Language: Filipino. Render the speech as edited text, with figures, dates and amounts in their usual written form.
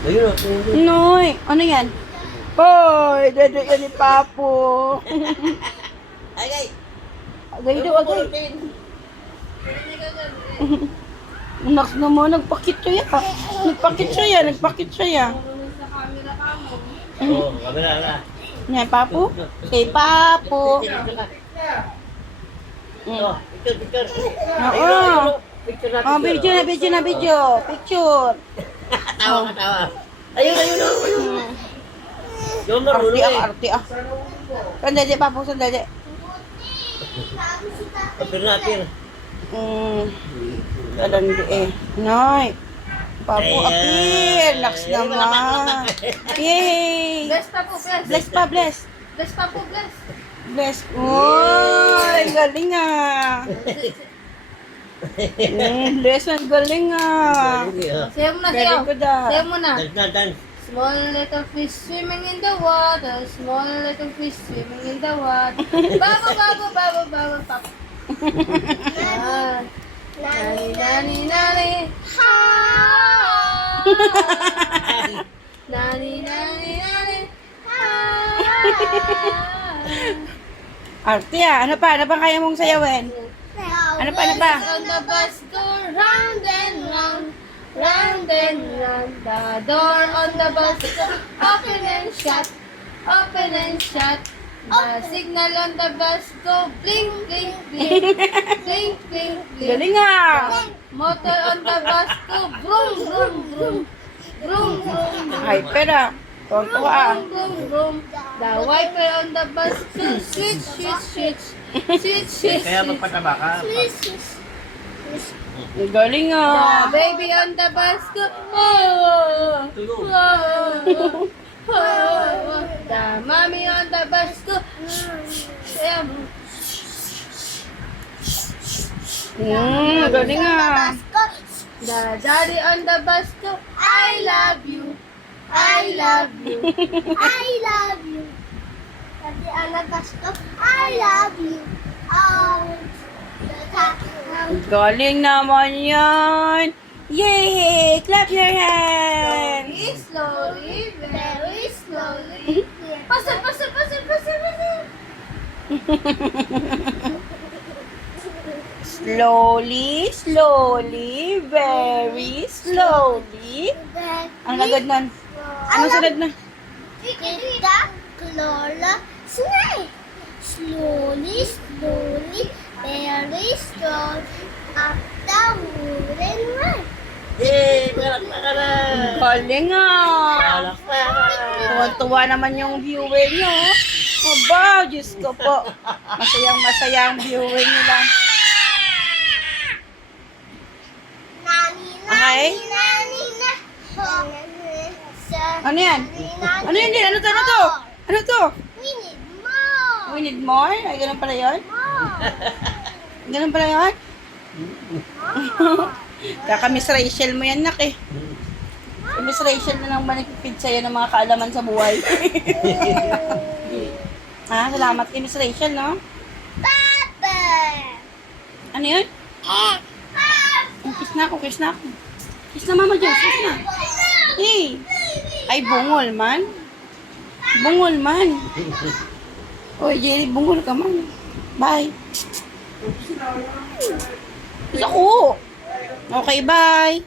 Ayun o. Noy, ano yan? Hoy, dede yan ni Papo. Agay. Agay daw, agay. Naks naman, nagpakit siya. Nagpakit siya. Oo, kamera na. Yan, Papo. Say, Papo. Oh, picture. Oo. Picture na. Oh, video. Picture. Tawa. Ayun. Yung marunong Arte. Sandali, Papo, sandali. Picture natin. Alandi Noy. Papo, appear. Naks naman. Yay. Bless pa po, bless. Bless pa, bless. Bless pa po, bless. Bless. Uy, galing ah. Bless, ang galing ah. Sayo mo na, Very sayo. good ah. Sayo mo na. Dance. Small little fish swimming in the water. Small little fish swimming in the water. Babo, pop. Ah. Nani. Ha. Nani. Ha. Arte ah. Ano pa kaya mong sayawin? Ano pa? On the bus go round and round. Round and round. The door on the bus go open and shut. The signal on the bus go blink. Galing ah. Motor on the bus go vroom. Hyper ah. Tuwang-tuwa ah. Vroom. The wiper on the bus go switch. Kaya magpataba ka. Galing The ah. baby on the bus go Tulog. The mommy on the bus go Galing ah. The daddy on the bus go I love you. Daddy on the bus go, I love you. Oh, Galing naman yan. Yay! Clap your hands. Slowly, very slowly. Pasal. Slowly, very slowly. Ang lagad nun? Ano sunod na? Kita Clola Snake. Slowly, very slowly, up the wooden run. Yay! Palakpakan na! Galing ah. Palakpakan! Tuwan-tuwa naman yung viewer nyo. Aba, Diyos ko po. Masayang viewer nila. Okay? Ano yan? Ano yan din? Ano to? We need more. We need more? Ay, ganun pala yun? Ganun pala yun? Kaka Miss Rachel mo yan, nak eh. Si Miss Rachel na lang ba nagpipid sa'yo ng mga kaalaman sa buhay? Salamat kay Miss Rachel, no? Papa. Ano yun? Kiss na ako. Kiss na, Mama Diyos, kiss na. Hey! Ay, bungol man. Oy, Jerry, bungol ka man. Bye. Kiss ako. Okay, bye.